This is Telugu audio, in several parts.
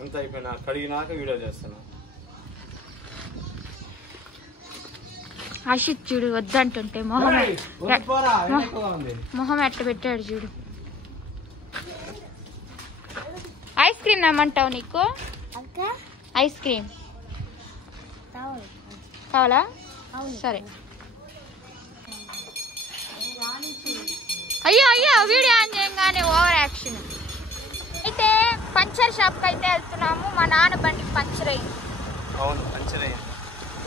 అంత అయిపోయినా కడిగినాక వీడియో చేస్తున్నా. ఆశిత్ చూడు వద్దంటుంటే మొహం ఎట్ట పెట్టాడు చూడు. ఐస్ క్రీమ్ ఏమంటావు నీకు? ఐస్ క్రీమ్ కావాలా? సరే. అయ్యో అయ్యో వీడియో ఆన్ చేయగానే ఓవర్ యాక్షన్. అయితే పంచర్ షాప్కి అయితే వెళ్తున్నాము. మా నాన్న బండి పంచర్ అయింది. అవును పంచర్ అయ్యింది.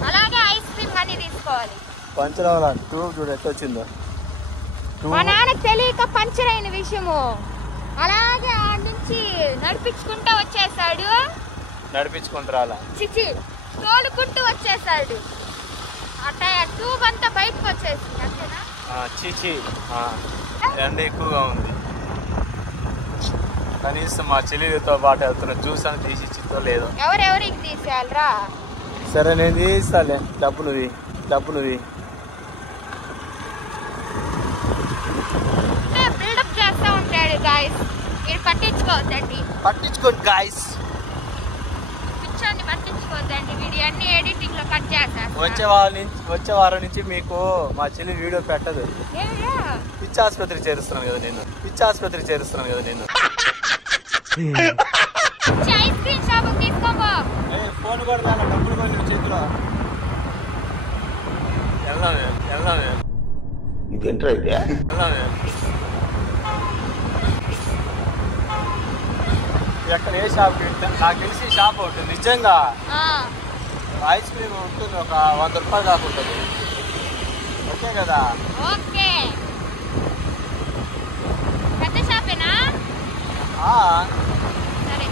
అలాగే ఐస్ క్రీమ్ కానీ తీసుకోవాలి. పంచర్ అవ్వాలా? ట్యూబ్ చూడు ఎట్లా వచ్చిందో. మా నాన్నకు తెలియక పంచర్ అయిన విషయము అలాగే ఆడి నుంచి నడిపించుకుంటూ వచ్చేసాడు. నడిపించుకుంటూ రాలా, చిచి తోలుకుంటూ వచ్చేసాడు. అట్లా ట్యూబ్ అంతా బయటకు వచ్చేసింది. అంతేనా? చీచి ఎండ ఎక్కువగా ఉంది. కనీసం మా చెల్లితో పాటు వెళ్తున్న జ్యూస్ అని తీసి ఇచ్చితో లేదు. ఎవరెవరికి తీసేయాలరా? సరే నేను తీస్తాలే. డబ్బులువి బిల్డప్ చేస్తా ఉంటాడు గాయస్. మీరు పట్టించుకోవద్దండి. పట్టించుకోండి గాయస్. పిచ్చోని పట్టించుకోవద్దండి. వీడియో అన్ని ఎడిటింగ్ లో కట్ చేస్తారు. వచ్చే వారం నుంచి మీకు మా చెల్లి వీడియో పెట్టదు. పిచ్చి ఆసుపత్రికి చేరుస్తున్నాను కదా నేను. ఐస్ క్రీమ్ షాప్ తీసుకోబో. ఫోన్ కూడా రాలా, డబ్బులు కొని చేతిలో వెళ్దామే. ఇదేంటైతే ఎక్కడ ఏ షాప్ నాకు తెలిసి షాప్ ఉంటుంది నిజంగా. ఐస్ క్రీమ్ ఉంటుంది, ఒక 100 రూపాయలు దాకా ఉంటుంది. ఓకే కదా? ఓకే. పెద్ద షాపేనా? సరే.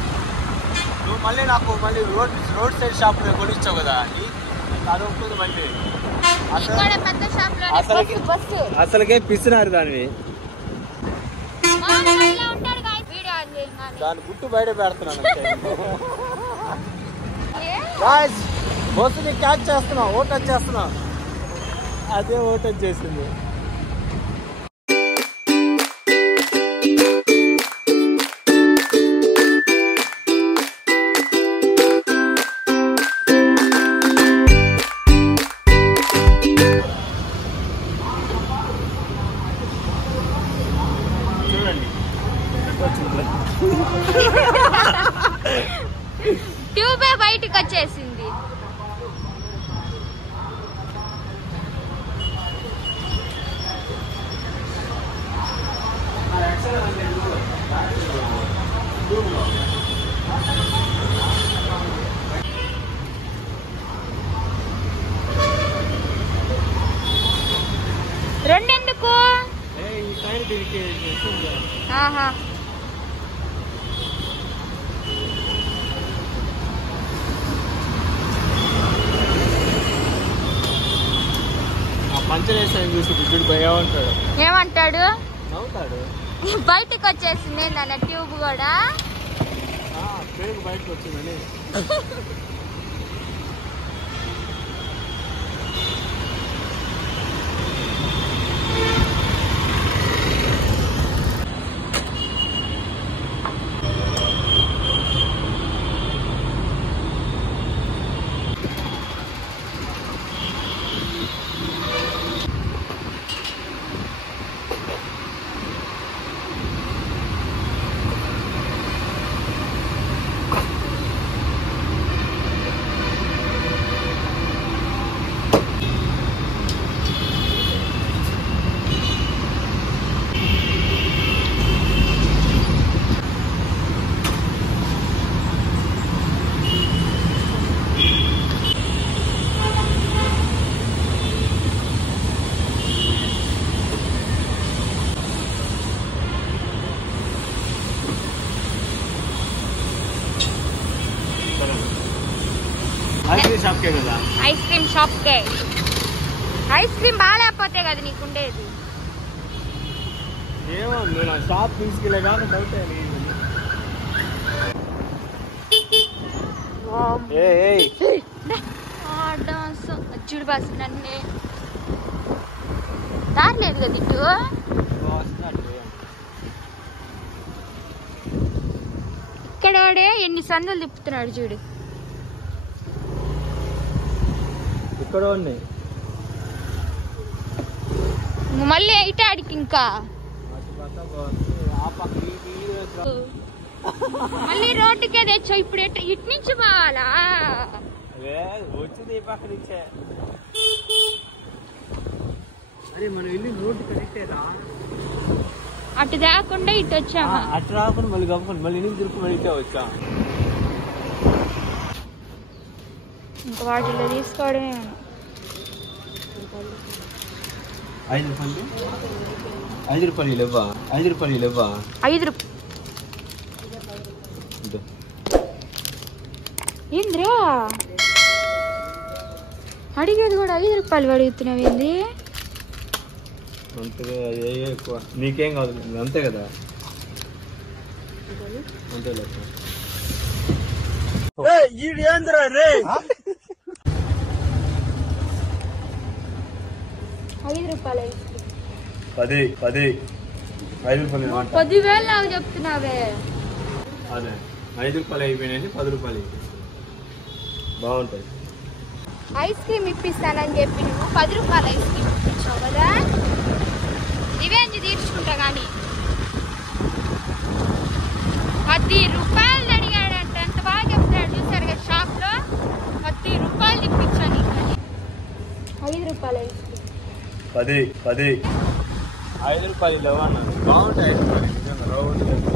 నువ్వు మళ్ళీ నాకు రోడ్ సైడ్ షాప్ కొనిచ్చావు కదా, అది ఉంటుంది మళ్ళీ. అసలుకే పిసినారు దానివి. దాని గుట్టు బయట పెడుతున్నాను. బస్సుని క్యాచ్ చేస్తున్నా, ఓటచ్ చేస్తున్నా. అదే ఓటచ్ చేసింది. ట్యూబే బయటకు వచ్చేసింది. రెండెందుకు? ఆహా. పంచర్ వేసాను చూసి బుద్ధుడు ఏమంటాడు? ఏమంటాడు? నవ్వుతాడు. బయటకు వచ్చేసింది నాన్న ట్యూబ్ కూడా. పేరుకు బయటకు వచ్చిందని. ఐస్ క్రీమ్ షాప్ కే. ఐస్ క్రీమ్ బాగాలేకపోతే కదా నీకుండేది. ఏమో నువ్వు నా షాప్ తీసుకెళ్ళే కానీ డౌట్. చూడు బాసు నన్నే దారలేదు కదా ఇటు. ఇక్కడ పిల్లోడే ఎన్ని సందులు తిప్పుతున్నాడు చూడు. ఇక్కడ ఉన్నాయి మళ్ళీ ఇటే ఆడికి ఇంకా మళ్ళీ రోడ్డుకే తెచ్చావు. ఇప్పుడు ఇటు నుంచి పోవాలా? వచ్చింది ఈ పక్క నుంచే. అరే మనం వెళ్ళి రోడ్డు కనెక్టేరా, అటు రాకుండా ఇటు వచ్చామా? అటు రాకుండా మళ్ళీ కప్పుకొని మళ్ళీ ఇంటికి తిరుగు మళ్ళీ ఇటే వచ్చా. ఇంకా వాటిలో తీసుకోవడమే. 5 రూపాయలు 5 రూపాయలు ఇవ్వా 5 రూపాయలు ఇవ్వా 5 రూపాయలు ఏంద్రా అడిగేది కూడా 5 రూపాయలు అడుగుతున్నావు ఏంది? అంతగా ఎక్కువ నీకేం కాదు అంతే కదా, అంతే లెక్క. 5 రూపాయలు 10 5 రూపాయలు 10,000 లాగా చెప్తున్నావే. అదే 5 రూపాయలు అయిపోయినాయి, 10 రూపాయలు అయిపోయింది. బాగుంటుంది. ఐస్ క్రీమ్ ఇప్పిస్తానని చెప్పి నువ్వు 10 రూపాయలు ఐస్ క్రీమ్ ఇప్పించావు కదా, రివెంజ్ తీర్చుకుంటా. కానీ 10 రూపాయలు అడిగాడంట. ఎంత బాగా చెప్తాడు చూసారు కదా షాప్ లో. 10 రూపాయలు ఇప్పించాను. 5 రూపాయలు ఐస్ క్రీమ్ 10 5 రూపాయలు ఇవ్వన్నారు. బాగుంటాయి 5 రూపాయలు నిజంగా.